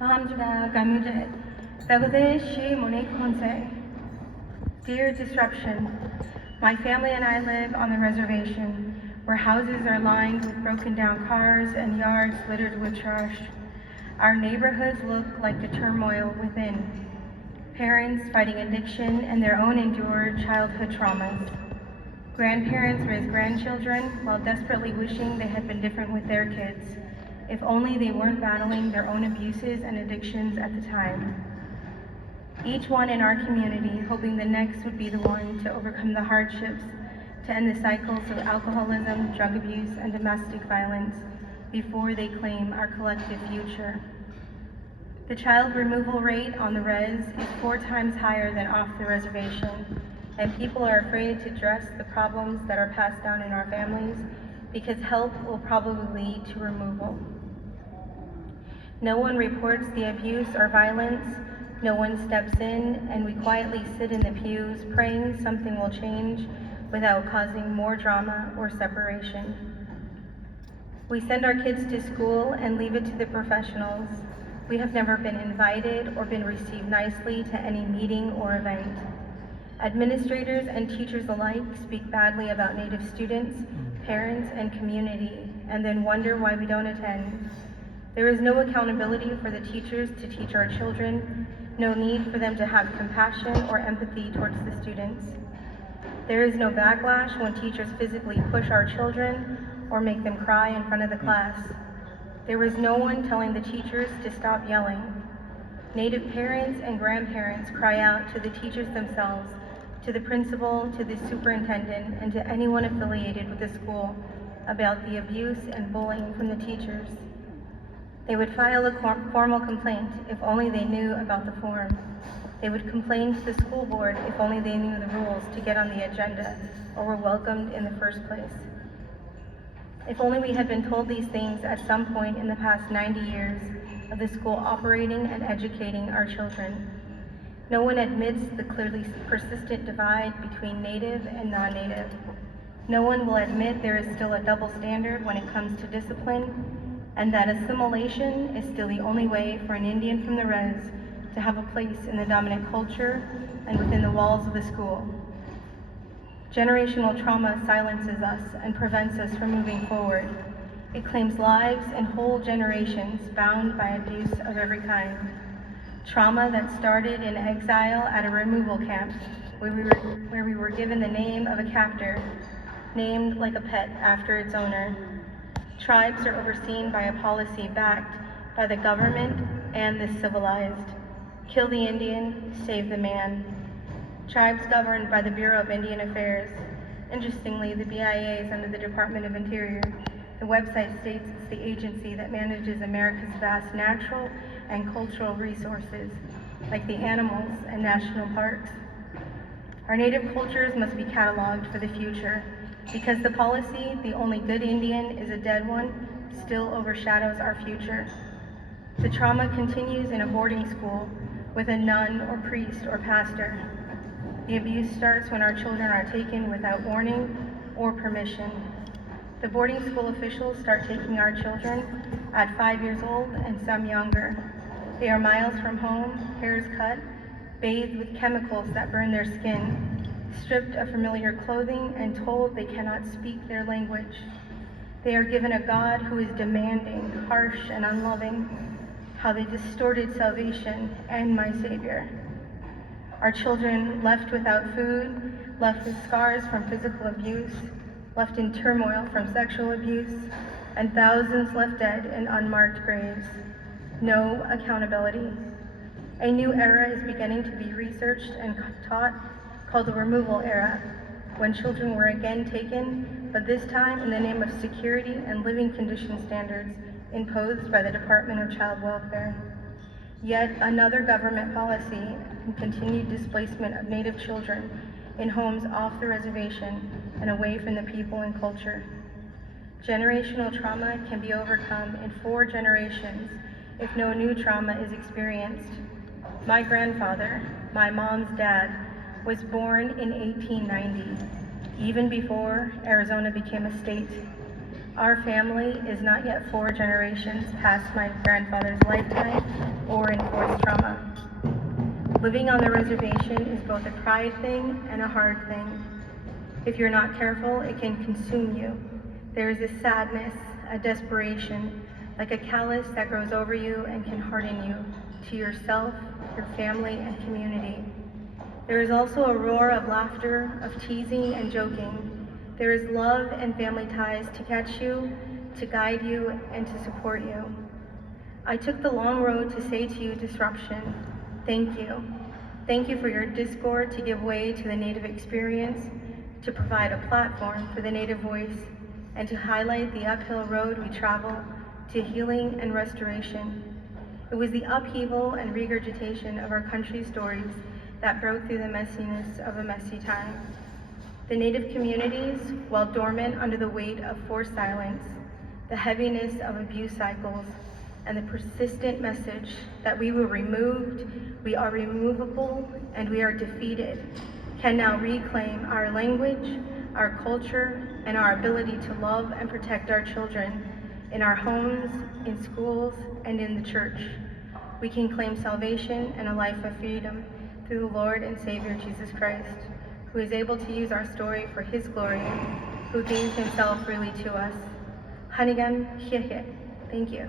Alhamdulillah, Gamujit. Bangladesh, Monique Ponce. Dear Disruption, my family and I live on the reservation, where houses are lined with broken down cars and yards littered with trash. Our neighborhoods look like the turmoil within. Parents fighting addiction and their own endured childhood traumas. Grandparents raise grandchildren while desperately wishing they had been different with their kids, if only they weren't battling their own abuses and addictions at the time. Each one in our community hoping the next would be the one to overcome the hardships, to end the cycles of alcoholism, drug abuse, and domestic violence before they claim our collective future. The child removal rate on the res is 4 times higher than off the reservation, and people are afraid to address the problems that are passed down in our families because help will probably lead to removal. No one reports the abuse or violence, no one steps in, and we quietly sit in the pews praying something will change without causing more drama or separation. We send our kids to school and leave it to the professionals. We have never been invited or been received nicely to any meeting or event. Administrators and teachers alike speak badly about Native students, parents, and community, and then wonder why we don't attend. There is no accountability for the teachers to teach our children, no need for them to have compassion or empathy towards the students. There is no backlash when teachers physically push our children or make them cry in front of the class. There is no one telling the teachers to stop yelling. Native parents and grandparents cry out to the teachers themselves, to the principal, to the superintendent, and to anyone affiliated with the school about the abuse and bullying from the teachers. They would file a formal complaint if only they knew about the form. They would complain to the school board if only they knew the rules to get on the agenda or were welcomed in the first place. If only we had been told these things at some point in the past 90 years of the school operating and educating our children. No one admits the clearly persistent divide between Native and non-Native. No one will admit there is still a double standard when it comes to discipline, and that assimilation is still the only way for an Indian from the res to have a place in the dominant culture and within the walls of the school. Generational trauma silences us and prevents us from moving forward. It claims lives and whole generations bound by abuse of every kind. Trauma that started in exile at a removal camp where we were given the name of a captor, named like a pet after its owner. Tribes are overseen by a policy backed by the government and the civilized. Kill the Indian, save the man. Tribes governed by the Bureau of Indian Affairs. Interestingly, the BIA is under the Department of Interior. The website states it's the agency that manages America's vast natural and cultural resources, like the animals and national parks. Our Native cultures must be cataloged for the future, because the policy, the only good Indian is a dead one, still overshadows our future. The trauma continues in a boarding school with a nun or priest or pastor. The abuse starts when our children are taken without warning or permission. The boarding school officials start taking our children at 5 years old and some younger. They are miles from home, hairs cut, bathed with chemicals that burn their skin, stripped of familiar clothing and told they cannot speak their language. They are given a God who is demanding, harsh, and unloving. How they distorted salvation and my Savior. Our children left without food, left with scars from physical abuse, left in turmoil from sexual abuse, and thousands left dead in unmarked graves. No accountability. A new era is beginning to be researched and taught, called the removal era, when children were again taken, but this time in the name of security and living condition standards imposed by the Department of Child Welfare. Yet another government policy and continued displacement of Native children in homes off the reservation and away from the people and culture. Generational trauma can be overcome in 4 generations if no new trauma is experienced. My grandfather, my mom's dad, was born in 1890, even before Arizona became a state. Our family is not yet 4 generations past my grandfather's lifetime, or enforced trauma. Living on the reservation is both a pride thing and a hard thing. If you're not careful, it can consume you. There is a sadness, a desperation, like a callus that grows over you and can harden you to yourself, your family, and community. There is also a roar of laughter, of teasing and joking. There is love and family ties to catch you, to guide you, and to support you. I took the long road to say to you, disruption, thank you. Thank you for your discord to give way to the Native experience, to provide a platform for the Native voice, and to highlight the uphill road we travel to healing and restoration. It was the upheaval and regurgitation of our country's stories that broke through the messiness of a messy time. The Native communities, while dormant under the weight of forced silence, the heaviness of abuse cycles, and the persistent message that we were removed, we are removable, and we are defeated, can now reclaim our language, our culture, and our ability to love and protect our children in our homes, in schools, and in the church. We can claim salvation and a life of freedom through the Lord and Savior Jesus Christ, who is able to use our story for his glory, who gave himself freely to us. Hanigan Hiehe. Thank you.